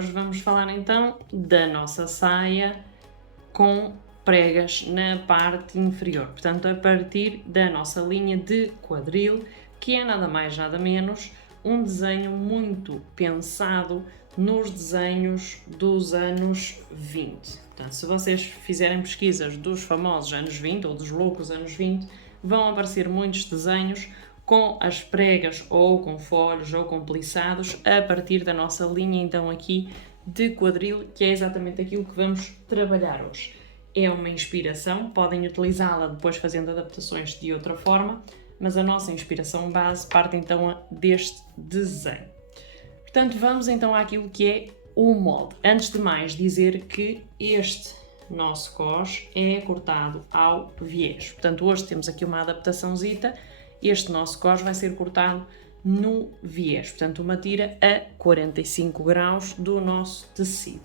hoje vamos falar então da nossa saia com pregas na parte inferior, portanto a partir da nossa linha de quadril, que é nada mais nada menos um desenho muito pensado nos desenhos dos anos 20. Portanto, se vocês fizerem pesquisas dos famosos anos 20 ou dos loucos anos 20, vão aparecer muitos desenhos com as pregas ou com folhos ou com plissados a partir da nossa linha então aqui de quadril, que é exatamente aquilo que vamos trabalhar hoje. É uma inspiração, podem utilizá-la depois fazendo adaptações de outra forma, mas a nossa inspiração base parte então deste desenho. Portanto, vamos então àquilo que é o molde. Antes de mais dizer que este nosso cos é cortado ao viés. Portanto, hoje temos aqui uma adaptaçãozita. Este nosso cos vai ser cortado no viés, portanto uma tira a 45 graus do nosso tecido.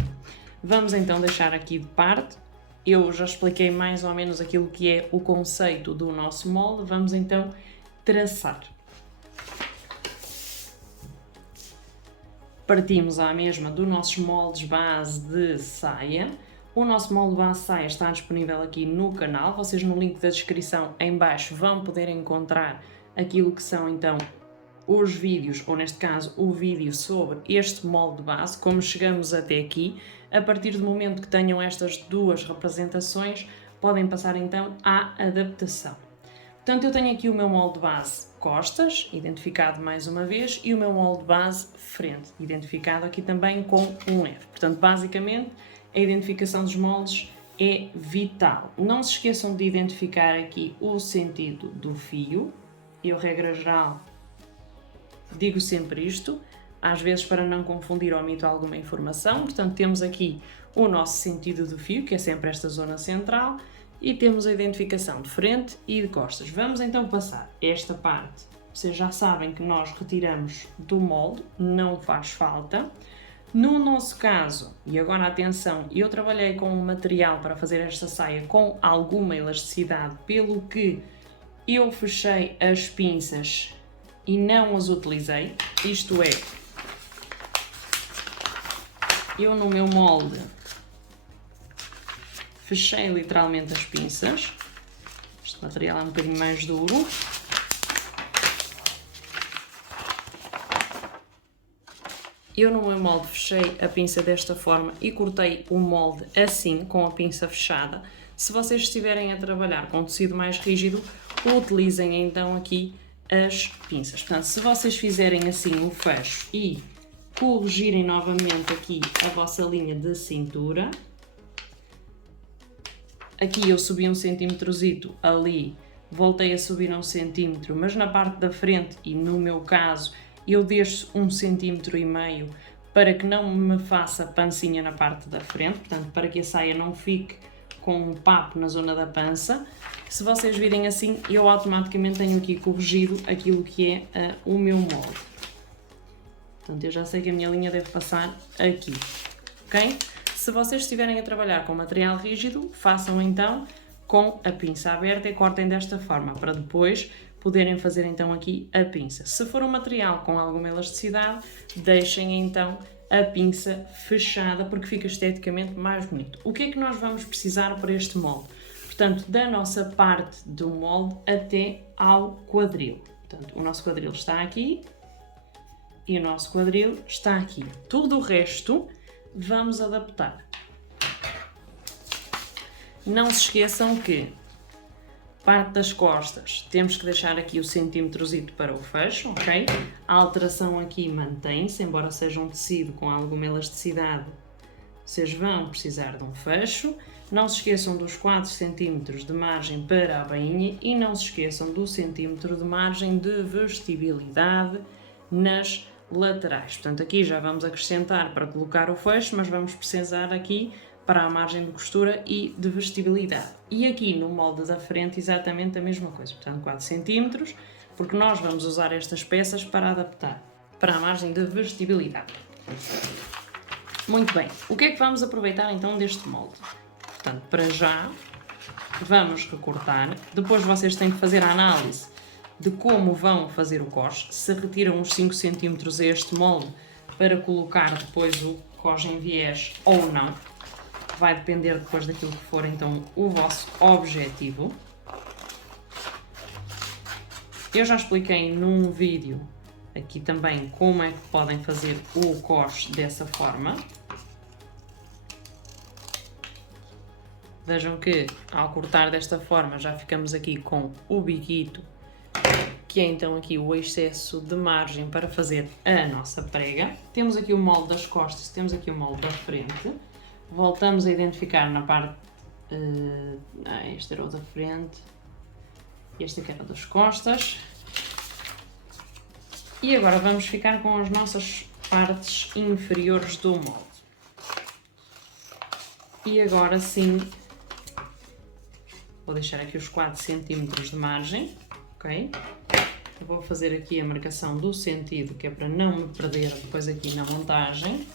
Vamos então deixar aqui de parte. Eu já expliquei mais ou menos aquilo que é o conceito do nosso molde. Vamos então traçar. Partimos à mesma dos nossos moldes base de saia. O nosso molde base de saia está disponível aqui no canal. Vocês no link da descrição em baixo vão poder encontrar aquilo que são então os vídeos, ou neste caso o vídeo sobre este molde base, como chegamos até aqui. A partir do momento que tenham estas duas representações, podem passar então à adaptação. Portanto, eu tenho aqui o meu molde base costas, identificado mais uma vez, e o meu molde base frente, identificado aqui também com um F. Portanto, basicamente, a identificação dos moldes é vital. Não se esqueçam de identificar aqui o sentido do fio. Eu, regra geral, digo sempre isto, às vezes para não confundir ou omito alguma informação. Portanto, temos aqui o nosso sentido do fio, que é sempre esta zona central, e temos a identificação de frente e de costas. Vamos então passar esta parte. Vocês já sabem que nós retiramos do molde, não faz falta. No nosso caso, e agora atenção, eu trabalhei com um material para fazer esta saia com alguma elasticidade, pelo que eu fechei as pinças e não as utilizei. Isto é, eu no meu molde fechei literalmente as pinças. Este material é um bocadinho mais duro. Eu no meu molde fechei a pinça desta forma e cortei o molde assim, com a pinça fechada. Se vocês estiverem a trabalhar com tecido mais rígido, utilizem então aqui as pinças. Portanto, se vocês fizerem assim o fecho e corrigirem novamente aqui a vossa linha de cintura, aqui eu subi 1 centímetrozito, ali voltei a subir 1 centímetro, mas na parte da frente, e no meu caso, eu deixo 1,5 centímetros para que não me faça pancinha na parte da frente, portanto, para que a saia não fique com um papo na zona da pança. Se vocês virem assim, eu automaticamente tenho aqui corrigido aquilo que é o meu molde. Portanto, eu já sei que a minha linha deve passar aqui, ok? Se vocês estiverem a trabalhar com material rígido, façam então com a pinça aberta e cortem desta forma, para depois poderem fazer então aqui a pinça. Se for um material com alguma elasticidade, deixem então a pinça fechada, porque fica esteticamente mais bonito. O que é que nós vamos precisar para este molde? Portanto, da nossa parte do molde até ao quadril. Portanto, o nosso quadril está aqui e o nosso quadril está aqui. Tudo o resto vamos adaptar. Não se esqueçam que parte das costas temos que deixar aqui o centímetrozito para o fecho, ok? A alteração aqui mantém-se, embora seja um tecido com alguma elasticidade, vocês vão precisar de um fecho. Não se esqueçam dos 4 centímetros de margem para a bainha e não se esqueçam do centímetro de margem de vestibilidade nas laterais. Portanto, aqui já vamos acrescentar para colocar o fecho, mas vamos precisar aqui para a margem de costura e de vestibilidade. E aqui no molde da frente exatamente a mesma coisa, portanto 4 cm, porque nós vamos usar estas peças para adaptar para a margem de vestibilidade. Muito bem, o que é que vamos aproveitar então deste molde? Portanto, para já vamos recortar, depois vocês têm que fazer a análise de como vão fazer o cos, se retiram uns 5 cm a este molde para colocar depois o decoge em viés ou não. Vai depender depois daquilo que for então o vosso objetivo. Eu já expliquei num vídeo aqui também como é que podem fazer o coche dessa forma. Vejam que ao cortar desta forma já ficamos aqui com o biquito, que é então aqui o excesso de margem para fazer a nossa prega. Temos aqui o molde das costas, temos aqui o molde da frente. Voltamos a identificar na parte... este era o da frente, este aqui era o das costas. E agora vamos ficar com as nossas partes inferiores do molde. E agora sim, vou deixar aqui os 4 cm de margem, ok? Eu vou fazer aqui a marcação do sentido, que é para não me perder depois aqui na montagem.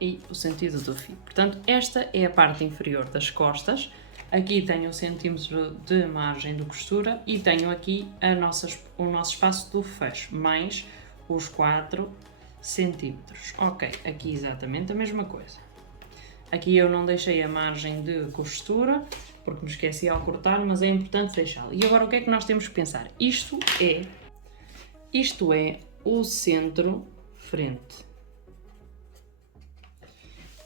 E o sentido do fio. Portanto, esta é a parte inferior das costas. Aqui tenho 1 centímetro de margem de costura e tenho aqui o nosso espaço do fecho, mais os 4 centímetros. Ok, aqui exatamente a mesma coisa. Aqui eu não deixei a margem de costura, porque me esqueci ao cortar, mas é importante deixá-la. E agora o que é que nós temos que pensar? Isto é o centro-frente.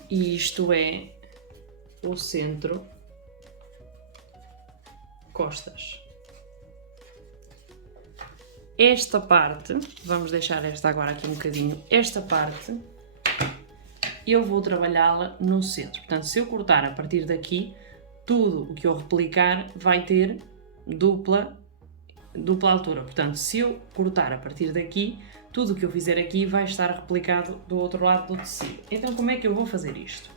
E isto é o centro costas. Esta parte, vamos deixar esta agora aqui um bocadinho, esta parte eu vou trabalhá-la no centro. Portanto, se eu cortar a partir daqui, tudo o que eu replicar vai ter dupla altura. Portanto, se eu cortar a partir daqui, tudo o que eu fizer aqui vai estar replicado do outro lado do tecido. Então, como é que eu vou fazer isto?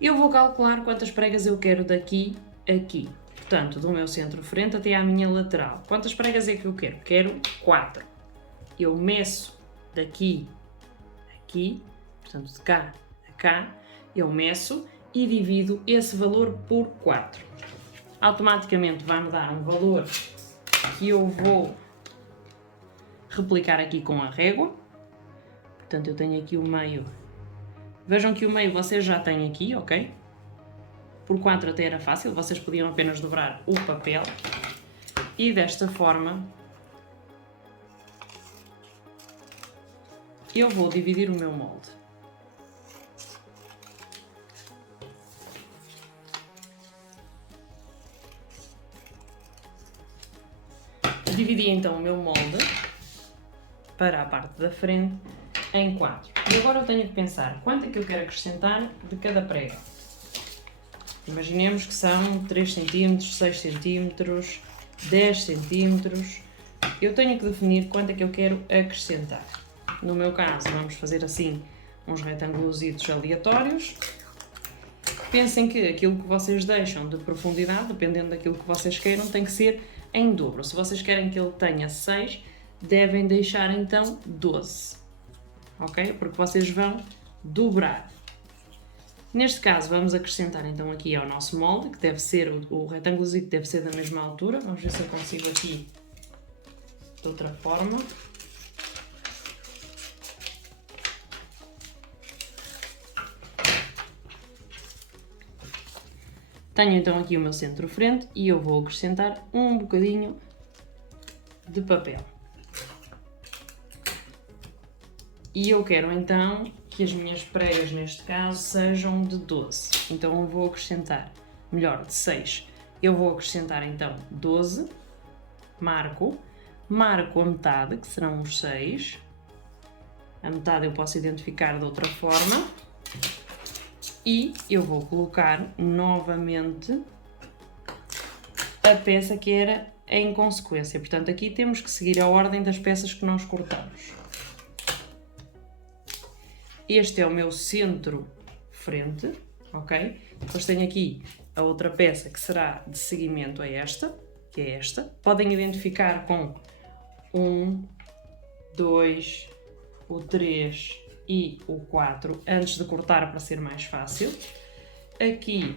Eu vou calcular quantas pregas eu quero daqui a aqui. Portanto, do meu centro-frente até à minha lateral. Quantas pregas é que eu quero? Quero 4. Eu meço daqui a aqui, portanto, de cá a cá, eu meço e divido esse valor por 4. Automaticamente vai-me dar um valor que eu vou replicar aqui com a régua. Portanto, eu tenho aqui o meio. Vejam que o meio vocês já têm aqui, ok? Por 4 até era fácil, vocês podiam apenas dobrar o papel. E desta forma, eu vou dividir o meu molde. Dividi então o meu molde para a parte da frente em 4. E agora eu tenho que pensar quanto é que eu quero acrescentar de cada prega. Imaginemos que são 3 cm, 6 cm, 10 cm. Eu tenho que definir quanto é que eu quero acrescentar. No meu caso, vamos fazer assim uns retângulos aleatórios. Pensem que aquilo que vocês deixam de profundidade, dependendo daquilo que vocês queiram, tem que ser em dobro. Se vocês querem que ele tenha 6, devem deixar então 12. Ok? Porque vocês vão dobrar. Neste caso, vamos acrescentar então aqui ao nosso molde, que deve ser, o retângulo deve ser da mesma altura. Vamos ver se eu consigo aqui de outra forma. Tenho então aqui o meu centro-frente e eu vou acrescentar um bocadinho de papel. E eu quero então que as minhas pregas, neste caso, sejam de 12. Então eu vou acrescentar, melhor, de 6. Eu vou acrescentar então 12, marco a metade, que serão os 6. A metade eu posso identificar de outra forma. E eu vou colocar novamente a peça que era em consequência. Portanto, aqui temos que seguir a ordem das peças que nós cortamos. Este é o meu centro-frente, ok? Depois tenho aqui a outra peça que será de seguimento a esta, que é esta. Podem identificar com 1, 2, o 3 e o 4 antes de cortar para ser mais fácil. Aqui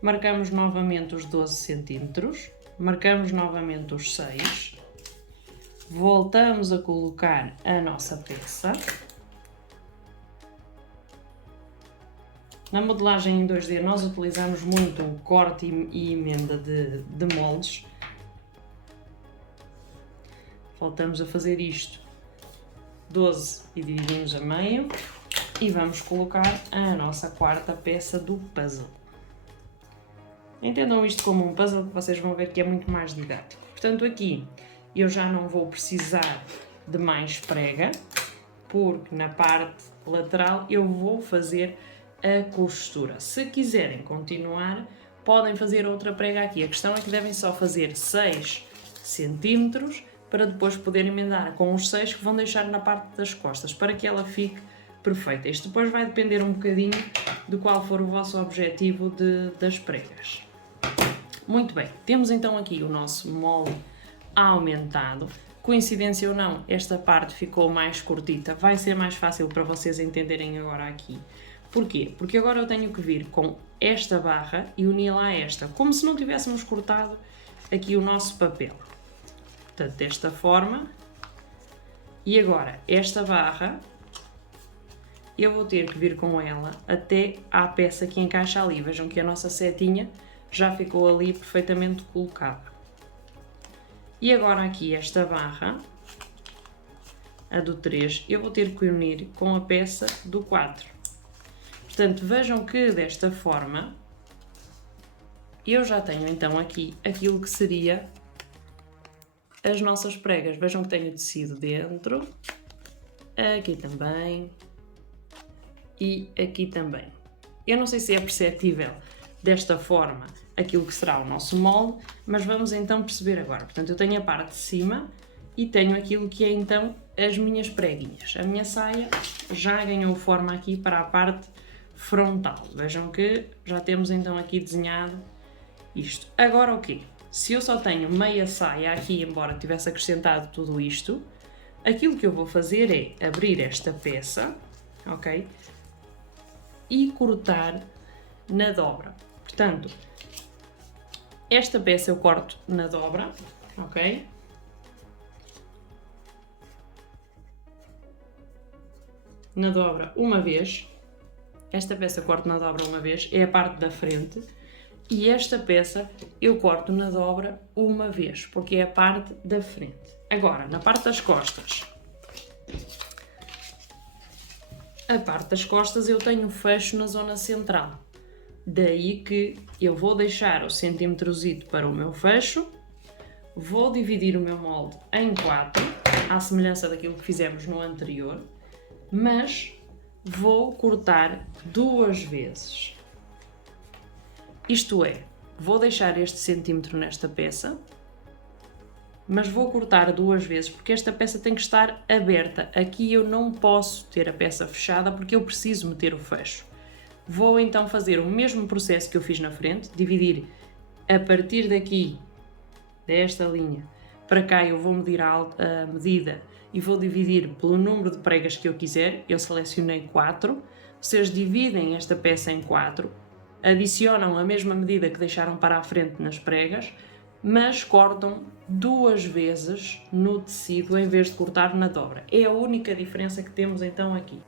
marcamos novamente os 12 centímetros, marcamos novamente os 6, voltamos a colocar a nossa peça. Na modelagem em 2D nós utilizamos muito o corte e emenda de moldes. Voltamos a fazer isto 12 e dividimos a meio e vamos colocar a nossa quarta peça do puzzle. Entendam isto como um puzzle que vocês vão ver que é muito mais didático. Portanto, aqui eu já não vou precisar de mais prega, porque na parte lateral eu vou fazer a costura. Se quiserem continuar, podem fazer outra prega aqui. A questão é que devem só fazer 6 centímetros para depois poder emendar com os 6 que vão deixar na parte das costas, para que ela fique perfeita. Isto depois vai depender um bocadinho de qual for o vosso objetivo das pregas. Muito bem, temos então aqui o nosso molde aumentado. Coincidência ou não, esta parte ficou mais curtita, vai ser mais fácil para vocês entenderem agora aqui. Porquê? Porque agora eu tenho que vir com esta barra e uni-la a esta, como se não tivéssemos cortado aqui o nosso papel. Portanto, desta forma. E agora, esta barra, eu vou ter que vir com ela até à peça que encaixa ali. Vejam que a nossa setinha já ficou ali perfeitamente colocada. E agora aqui esta barra, a do 3, eu vou ter que unir com a peça do 4. Portanto, vejam que desta forma, eu já tenho então aqui aquilo que seria as nossas pregas. Vejam que tenho tecido dentro, aqui também e aqui também. Eu não sei se é perceptível desta forma aquilo que será o nosso molde, mas vamos então perceber agora. Portanto, eu tenho a parte de cima e tenho aquilo que é então as minhas preguinhas. A minha saia já ganhou forma aqui para a parte frontal. Vejam que já temos então aqui desenhado isto. Agora o quê? Se eu só tenho meia saia aqui, embora tivesse acrescentado tudo isto, aquilo que eu vou fazer é abrir esta peça, ok? E cortar na dobra. Portanto, esta peça eu corto na dobra, ok? Na dobra uma vez. Esta peça eu corto na dobra uma vez, é a parte da frente. E esta peça eu corto na dobra uma vez, porque é a parte da frente. Agora, na parte das costas. A parte das costas eu tenho fecho na zona central. Daí que eu vou deixar o centímetrozito para o meu fecho, vou dividir o meu molde em 4, à semelhança daquilo que fizemos no anterior, mas vou cortar 2 vezes. Isto é, vou deixar este centímetro nesta peça, mas vou cortar 2 vezes porque esta peça tem que estar aberta. Aqui eu não posso ter a peça fechada porque eu preciso meter o fecho. Vou então fazer o mesmo processo que eu fiz na frente, dividir a partir daqui, desta linha, para cá eu vou medir a medida e vou dividir pelo número de pregas que eu quiser. Eu selecionei 4, vocês dividem esta peça em 4, adicionam a mesma medida que deixaram para a frente nas pregas, mas cortam 2 vezes no tecido em vez de cortar na dobra. É a única diferença que temos então aqui.